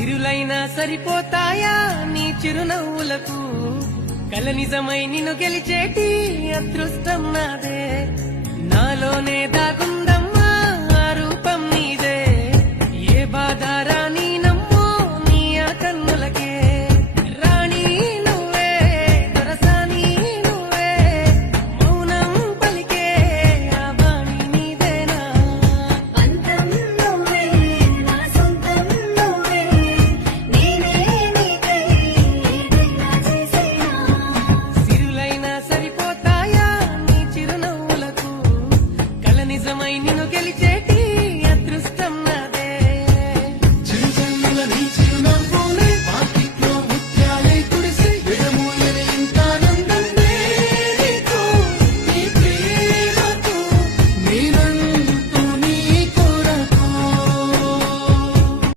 సిరులైనా సరిపోతాయా నీ చిరునవ్వులకు కల నిజమై నిన్ను గెలిచేటి అదృష్టం నాదే నాలోనే దాగుందా